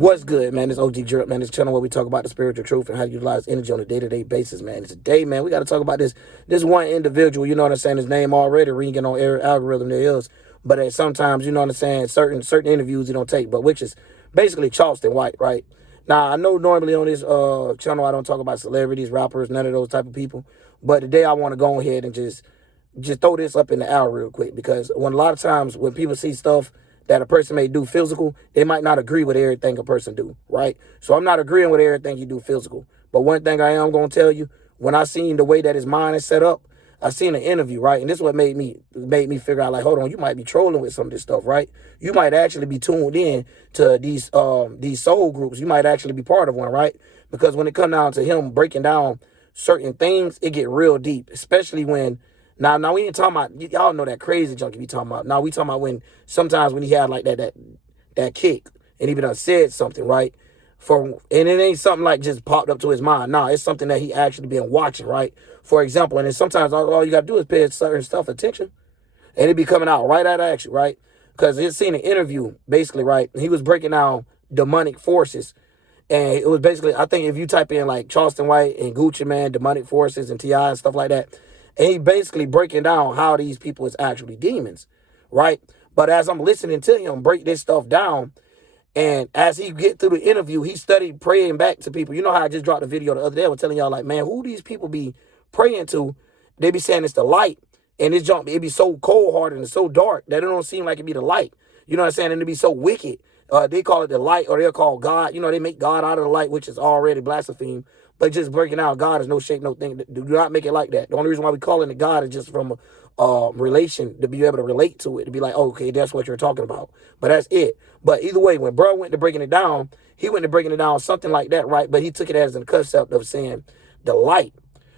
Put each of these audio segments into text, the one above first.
What's good, man? It's OG Drip, man. This channel where we talk about the spiritual truth and how to utilize energy on a day-to-day basis, man. Today, man, we got to talk about this one individual, you know what I'm saying, his name already ringing on every algorithm there is. But sometimes, you know what I'm saying, certain interviews you don't take, but which is basically Charleston White, right? Now, I know normally on this channel I don't talk about celebrities, rappers, none of those type of people. But today I want to go ahead and just throw this up in the air real quick, because when a lot of times when people see stuff that a person may do physical, they might not agree with everything a person do, right? So I'm not agreeing with everything you do physical. But one thing I am going to tell you, when I seen the way that his mind is set up, I seen an interview, right? And this is what made me figure out, like, hold on, you might be trolling with some of this stuff, right? You might actually be tuned in to these soul groups. You might actually be part of one, right? Because when it comes down to him breaking down certain things, it get real deep, especially when now we ain't talking about, y'all know that crazy junkie we talking about. Now we talking about when sometimes when he had like that kick and he done said something, right? And it ain't something like just popped up to his mind. Nah, it's something that he actually been watching, right? For example, and then sometimes all you gotta do is pay certain stuff attention, and it be coming out right at you, right? Because he seen an interview, basically, right? He was breaking down demonic forces. And it was basically, I think if you type in like Charleston White and Gucci Man, demonic forces and T.I. and stuff like that, and he basically breaking down how these people is actually demons, right? But as I'm listening to him break this stuff down, and as he get through the interview, he studied praying back to people. You know how I just dropped a video the other day, I was telling y'all, like, man, who these people be praying to? They be saying it's the light, and it be so cold-hearted and so dark that it don't seem like it be the light. You know what I'm saying? And it be so wicked. They call it the light, or they'll call God. You know, they make God out of the light, which is already blasphemy. But just breaking out God is no shape, no thing. Do not make it like that. The only reason why we calling it God is just from a relation, to be able to relate to it, to be like, oh, okay, that's what you're talking about. But that's it. But either way, when bro went to breaking it down, he went to breaking it down something like that, right? But he took it as a concept of saying the light.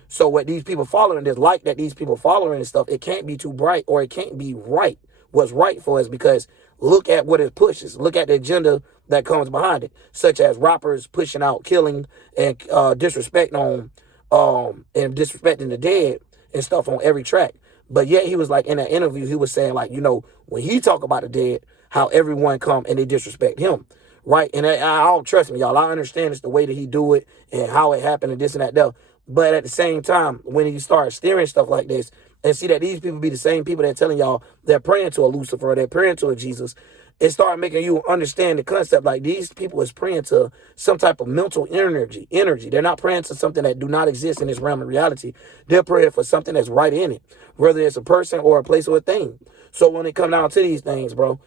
So what these people following, this light that these people following and stuff, it can't be too bright, or it can't be right. What's right for us, because look at what it pushes. Look at the agenda that comes behind it, such as rappers pushing out killing and disrespect on and disrespecting the dead and stuff on every track. But yet he was like, in that interview, he was saying, like, you know, when he talk about the dead, how everyone come and they disrespect him, right? And I don't, trust me, y'all, I understand it's the way that he do it and how it happened and this and that there. But at the same time, when you start steering stuff like this and see that these people be the same people that telling y'all they're praying to a Lucifer, they're praying to a Jesus, it start making you understand the concept, like these people is praying to some type of mental energy. They're not praying to something that do not exist in this realm of reality. They're praying for something that's right in it, whether it's a person or a place or a thing. So when it come down to these things, bro,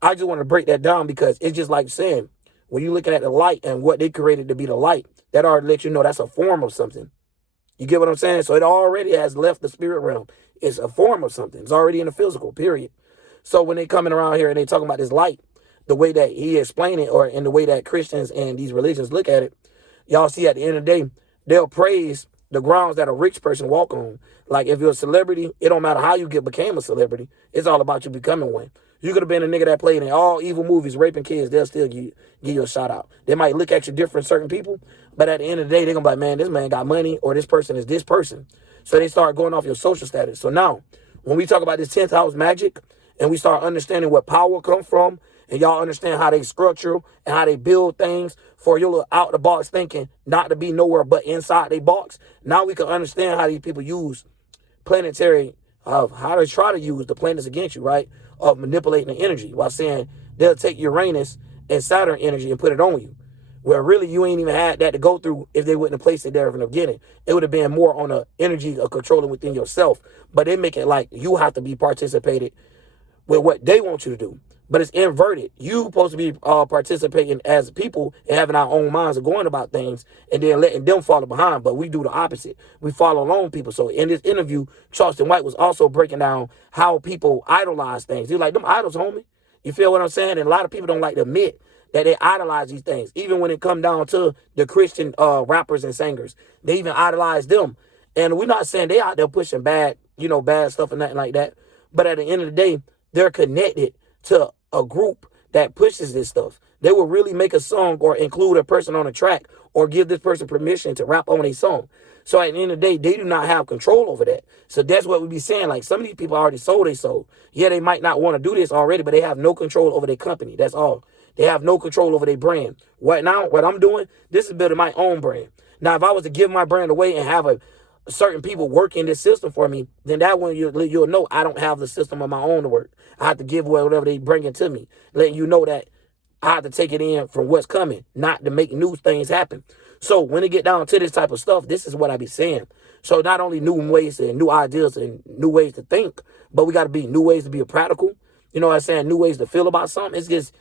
I just want to break that down, because it's just like saying, when you're looking at the light and what they created to be the light, that already lets you know that's a form of something. You get what I'm saying? So it already has left the spirit realm. It's a form of something. It's already in the physical, period. So when they coming around here and they talking about this light, the way that he explained it, or in the way that Christians and these religions look at it, y'all see at the end of the day, they'll praise the grounds that a rich person walk on. Like if you're a celebrity, it don't matter how you became a celebrity. It's all about you becoming one. You could have been a nigga that played in all evil movies, raping kids. They'll still give you a shout out. They might look at you different, certain people, but at the end of the day, they're going to be like, man, this man got money, or this person is this person. So they start going off your social status. So now, when we talk about this 10th house magic, and we start understanding where power come from, and y'all understand how they structure and how they build things for your little out-the-box thinking, not to be nowhere but inside they box, now we can understand how these people use planetary, how they try to use the planets against you, right? Of manipulating the energy, while saying they'll take Uranus and Saturn energy and put it on you, where really you ain't even had that to go through if they wouldn't have placed it there from the beginning. It would have been more on the energy of controlling within yourself. But they make it like you have to be participated with what they want you to do. But it's inverted. You supposed to be participating as people and having our own minds of going about things, and then letting them follow behind. But we do the opposite. We follow along people. So in this interview, Charleston White was also breaking down how people idolize things. He's like, them idols, homie. You feel what I'm saying? And a lot of people don't like to admit that they idolize these things. Even when it come down to the Christian rappers and singers, they even idolize them. And we're not saying they out there pushing bad stuff and nothing like that. But at the end of the day, they're connected to a group that pushes this stuff. They will really make a song or include a person on a track or give this person permission to rap on a song. So at the end of the day, they do not have control over that. So that's what we be saying. Like, some of these people already sold their soul. Yeah, they might not want to do this already, but they have no control over their company. That's all. They have no control over their brand. What I'm doing, this is building my own brand. Now, if I was to give my brand away and have certain people working this system for me, then that one you'll know I don't have the system of my own to work. I have to give away whatever they bring it to me, letting you know that I have to take it in from what's coming, not to make new things happen. So when it get down to this type of stuff, this is what I be saying. So not only new ways and new ideas and new ways to think, but we got to be new ways to be practical. You know what I'm saying? New ways to feel about something. It's just,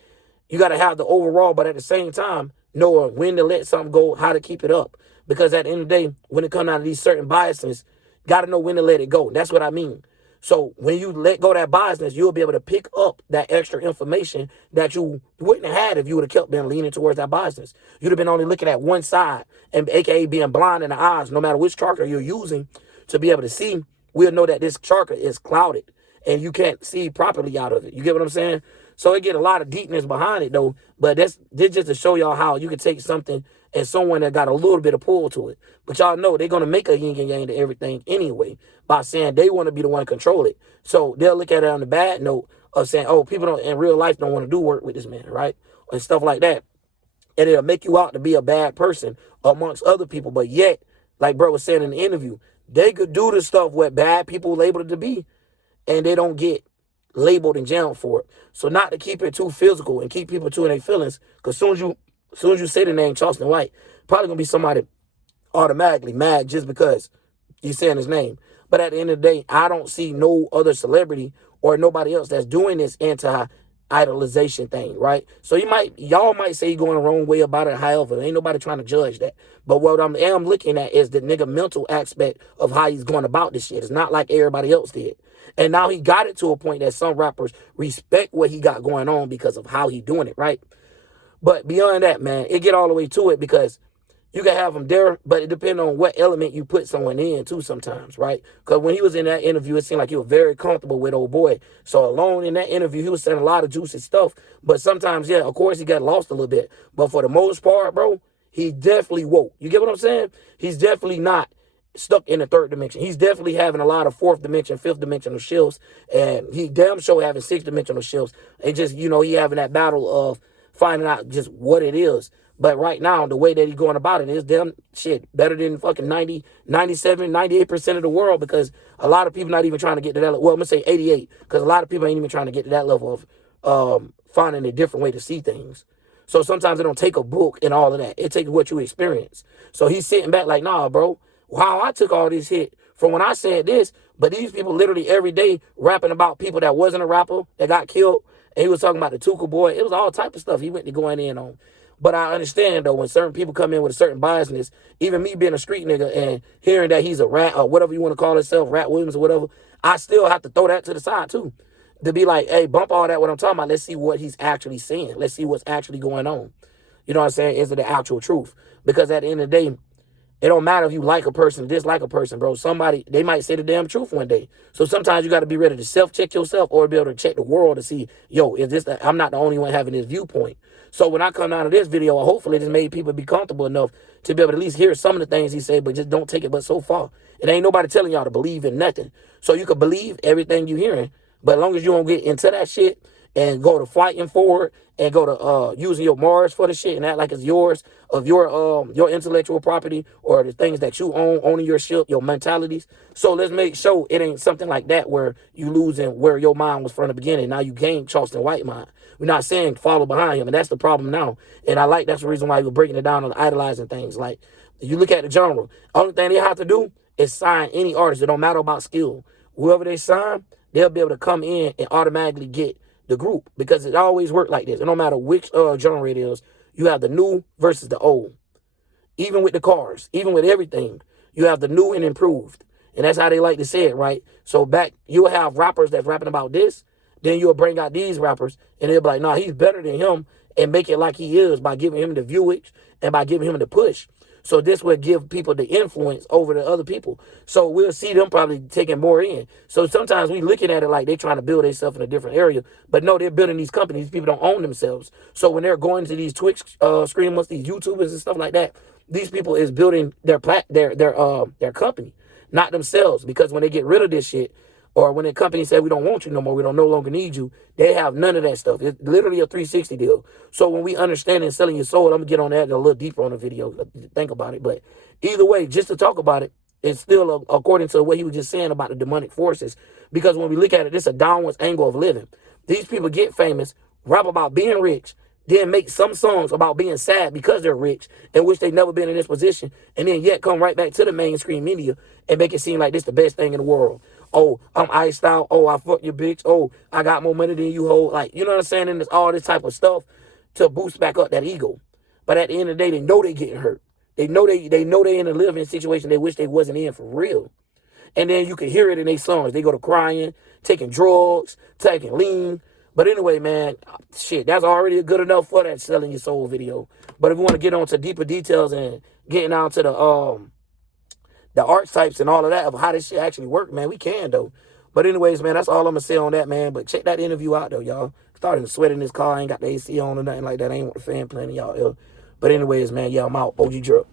you got to have the overall, but at the same time, knowing when to let something go, how to keep it up. Because at the end of the day, when it comes out of these certain biases, got to know when to let it go. That's what I mean. So when you let go of that biasness, you'll be able to pick up that extra information that you wouldn't have had if you would have kept been leaning towards that biasness. You'd have been only looking at one side, and aka being blind in the eyes, no matter which charter you're using to be able to see. We'll know that this charter is clouded and you can't see properly out of it. You get what I'm saying? So it get a lot of deepness behind it though. But this just to show y'all how you can take something and someone that got a little bit of pull to it. But y'all know they're going to make a yin and yang to everything anyway by saying they want to be the one to control it. So they'll look at it on the bad note of saying, oh, people don't in real life don't want to do work with this man, right? And stuff like that. And it'll make you out to be a bad person amongst other people. But yet, like bro was saying in the interview, they could do the stuff what bad people label it to be, and they don't get labeled and jammed for it. So not to keep it too physical and keep people too in their feelings, because soon as you say the name Charleston White, probably gonna be somebody automatically mad just because you're saying his name. But at the end of the day, I don't see no other celebrity or nobody else that's doing this anti-idolization thing, right? So y'all might say you're going the wrong way about it. However, ain't nobody trying to judge that. But what I am looking at is the nigga mental aspect of how he's going about this shit. It's not like everybody else did. And now he got it to a point that some rappers respect what he got going on because of how he doing it, right? But beyond that, man, it get all the way to it because you can have them there, but it depends on what element you put someone in too sometimes, right? Because when he was in that interview, it seemed like he was very comfortable with old boy. So alone in that interview, he was saying a lot of juicy stuff. But sometimes, yeah, of course, he got lost a little bit. But for the most part, bro, he definitely woke. You get what I'm saying? He's definitely not stuck in the third dimension. He's definitely having a lot of fourth dimension, fifth dimensional shifts. And he damn sure having sixth dimensional shifts. And just, he having that battle of finding out just what it is. But right now, the way that he's going about it is damn shit better than fucking 90, 97, 98% of the world, because a lot of people not even trying to get to that level. Well, I'm going to say 88, because a lot of people ain't even trying to get to that level of finding a different way to see things. So sometimes it don't take a book and all of that. It takes what you experience. So he's sitting back like, nah, bro, wow, I took all this hit from when I said this, but these people literally every day rapping about people that wasn't a rapper, that got killed. And he was talking about the Tuka boy. It was all type of stuff he went to going in on. But I understand, though, when certain people come in with a certain biasness, even me being a street nigga and hearing that he's a rat or whatever you want to call himself, Rat Williams or whatever, I still have to throw that to the side, too. To be like, hey, bump all that what I'm talking about. Let's see what he's actually saying. Let's see what's actually going on. You know what I'm saying? Is it the actual truth? Because at the end of the day, it don't matter if you like a person or dislike a person, bro. They might say the damn truth one day. So sometimes you got to be ready to self-check yourself or be able to check the world to see, yo, I'm not the only one having this viewpoint. So when I come out of this video, hopefully this made people be comfortable enough to be able to at least hear some of the things he said, but just don't take it but so far. It ain't nobody telling y'all to believe in nothing. So you can believe everything you're hearing, but as long as you don't get into that shit and go to fighting for it and go to using your Mars for the shit and act like it's yours, of your intellectual property or the things that you own, owning your shit, your mentalities. So let's make sure it ain't something like that where you losing where your mind was from the beginning. Now you gain Charleston White mind. We're not saying follow behind him, and that's the problem now. And that's the reason why we're breaking it down on idolizing things. Like, you look at the genre, only thing they have to do is sign any artist. It don't matter about skill. Whoever they sign, they'll be able to come in and automatically get the group, because it always worked like this. It don't matter which genre it is. You have the new versus the old. Even with the cars, even with everything, you have the new and improved. And that's how they like to say it, right? So you'll have rappers that's rapping about this, then you'll bring out these rappers, and they'll be like, nah, he's better than him, and make it like he is by giving him the viewage and by giving him the push. So this will give people the influence over the other people. So we'll see them probably taking more in. So sometimes we looking at it like they're trying to build themselves in a different area. But no, they're building these companies. These people don't own themselves. So when they're going to these Twitch streamers, these YouTubers and stuff like that, these people is building their company, not themselves. Because when they get rid of this shit, or when the company said we don't want you no more, we don't no longer need you, they have none of that stuff. It's literally a 360 deal. So when we understand and selling your soul, I'm gonna get on that a little deeper on the video. Think about it. But either way, just to talk about it, it's still according to what he was just saying about the demonic forces. Because when we look at it, this is a downwards angle of living. These people get famous, rap about being rich, then make some songs about being sad because they're rich and wish they'd never been in this position, and then yet come right back to the mainstream media and make it seem like this the best thing in the world. Oh, I'm iced out. Oh, I fuck your bitch. Oh, I got more money than you hold. Like, you know what I'm saying? And it's all this type of stuff to boost back up that ego. But at the end of the day, they know they getting hurt. They know they in a living situation they wish they wasn't in for real. And then you can hear it in their songs. They go to crying, taking drugs, taking lean. But anyway, man, shit, that's already good enough for that selling your soul video. But if you want to get on to deeper details and getting down to the archetypes and all of that of how this shit actually work, man, we can though. But anyways, man, that's all I'm gonna say on that, man. But check that interview out though, y'all. Starting to sweat in this car. I ain't got the AC on or nothing like that. I ain't want the fan playing y'all ill. But anyways, man, yeah, I'm out. OG Drip.